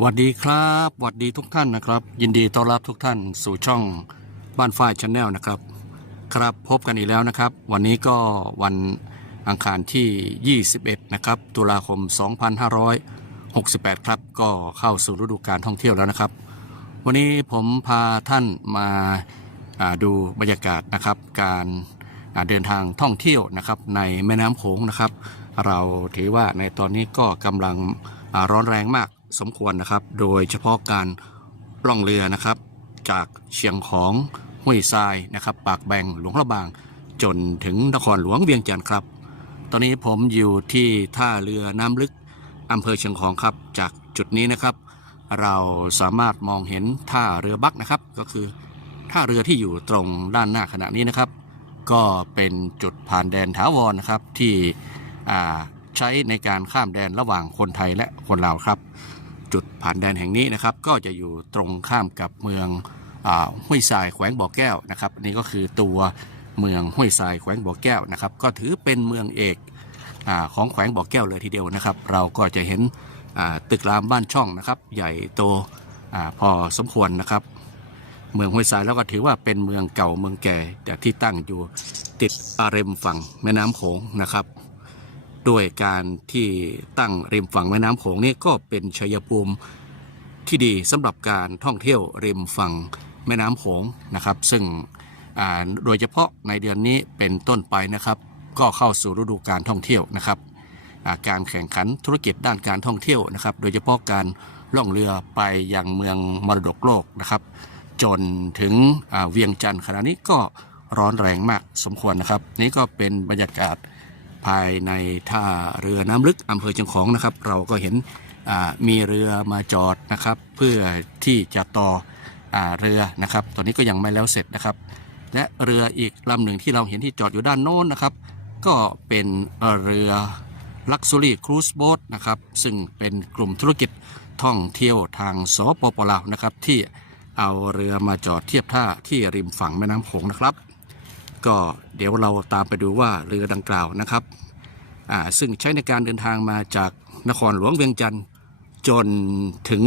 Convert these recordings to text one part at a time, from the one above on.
หวัสดีครับหวัสดีทุกท่านนะครับ ยินดีต้อนรับทุกท่านสู่ช่องบ้านฝ้ายชาแนลนะครับ ครับพบกันอีกแล้วนะครับ วันนี้ก็วันอังคารที่ 21 นะครับ ตุลาคม 2568 ครับ ก็เข้าสู่ฤดูการท่องเที่ยวแล้วนะครับ วันนี้ผมพาท่านมาาดูบรรยากาศนะครับ การ เดินทางท่องเที่ยวนะครับในแม่น้ำโขงนะครับ เราถือว่าในตอนนี้ก็กำลังร้อนแรงมากสมควรนะครับ โดยเฉพาะการล่องเรือนะครับ จากเชียงของห้วยทรายนะครับ ปากแบงหลวงระบาง จนถึงนครหลวงเวียงจันทร์ครับ ตอนนี้ผมอยู่ที่ท่าเรือน้ำลึกอำเภอเชียงของครับ จากจุดนี้นะครับ เราสามารถมองเห็นท่าเรือบักนะครับ ก็คือท่าเรือที่อยู่ตรงด้านหน้าขณะนี้นะครับ ก็เป็นจุดผ่านแดนถาวรนะครับที่ใช้ในการข้ามแดนระหว่างคนไทยและคนลาวครับ จุดผ่านแดนแห่งนี้นะครับ ก็จะอยู่ตรงข้ามกับเมืองอห้วยทรายแขวงบ่อแก้วนะครับนี่ก็คือตัวเมืองห้วยทรายแขวงบ่อแก้วนะครับ ก็ถือเป็นเมืองเอกอของแขวงบ่อแก้วเลยทีเดียวนะครับ เราก็จะเห็นตึกรามบ้านช่องนะครับ ใหญ่โตอพอสมควรนะครับ เมืองห้วยทรายแล้วก็ถือว่าเป็นเมืองเก่าเมืองแก่แต่ที่ตั้งอยู่ติดอาริมฝั่งแม่น้ำโขงนะครับ ด้วยการที่ตั้งริมฝั่งแม่น้ำโขงนี่ก็เป็นชัยภูมิที่ดีสำหรับการท่องเที่ยวริมฝั่งแม่น้ำโขงนะครับ ซึ่งโดยเฉพาะในเดือนนี้เป็นต้นไปนะครับ ก็เข้าสู่ฤดูการท่องเที่ยวนะครับาการแข่งขันธุรกิจด้านการท่องเที่ยวนะครับ โดยเฉพาะการล่องเรือไปยังเมืองมรดกโลกนะครับ จนถึงเวียงจันทร์ขณะนี้ก็ร้อนแรงมากสมควรนะครับ นี่ก็เป็นบรรยากาศภายในท่าเรือน้ำลึกอำเภอเชียงของนะครับ เราก็เห็นมีเรือมาจอดนะครับ เพื่อที่จะต่ออเรือนะครับ ตอนนี้ก็ยังไม่แล้วเสร็จนะครับ และเรืออีกลำหนึ่งที่เราเห็นที่จอดอยู่ด้านโน้นนะครับ ก็เป็นเรือ Luxury Cruise Boat นะครับ ซึ่งเป็นกลุ่มธุรกิจท่องเที่ยวทางสปปลาวนะครับที่ เอาเรือมาจอดเทียบท่าที่ริมฝั่งแม่น้ำโขงนะครับ ก็เดี๋ยวเราตามไปดูว่าเรือดังกล่าวนะครับซึ่งใช้ในการเดินทางมาจากนครหลวงเวียงจันทร์จนถึง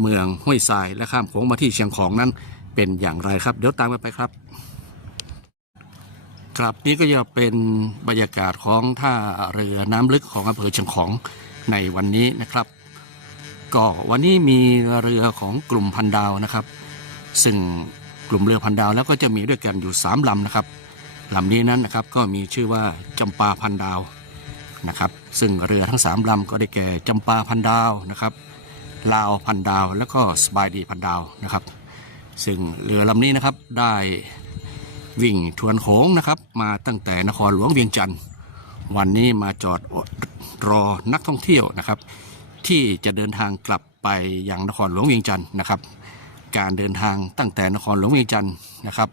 เมืองห้วยทรายและข้ามโขงมาที่เชียงของนั้นเป็นอย่างไรครับ เดี๋ยวตามกันไปครับ ครับนี่ก็จะเป็นบรรยากาศของท่าเรือน้ำลึกของอำเภอเชียงของในวันนี้นะครับ ก็วันนี้มีเรือของกลุ่มพันดาวนะครับ ซึ่งกลุ่มเรือพันดาวแล้วก็จะมีด้วยกันอยู่3ลำนะครับลำนี้นั้นนะครับก็มีชื่อว่าจำปาพันดาวนะครับ ซึ่งเรือทั้ง3ลำก็ได้แก่จำปาพันดาวนะครับลาวพันดาวแล้วก็สบายดีพันดาวนะครับ ซึ่งเรือลำนี้นะครับได้วิ่งทวนโขงนะครับ มาตั้งแต่นครหลวงเวียงจันทร์วันนี้มาจอดรอนักท่องเที่ยวนะครับ ที่จะเดินทางกลับไปยังนครหลวงเวียงจันทร์นะครับ การเดินทางตั้งแต่นครหลวงเวียงจันทร์นะครับ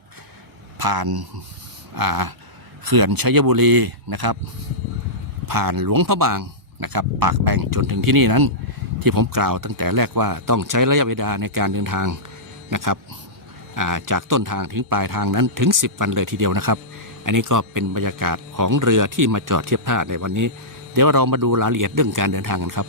ผ่านาเขื่อนชัยบุรีนะครับ ผ่านหลวงพระบางนะครับ ปากแบงจนถึงที่นี่นั้น ที่ผมกล่าวตั้งแต่แรกว่าต้องใช้ระยะเวลาในการเดินทางนะครับาจากต้นทางถึงปลายทางนั้นถึง 10 วันเลยทีเดียวนะครับ อันนี้ก็เป็นบรรยากาศของเรือที่มาจอดเทียบท่าในวันนี้ เดี๋ยวเรามาดูรายละเอียดเรื่องการเดินทางกันครับ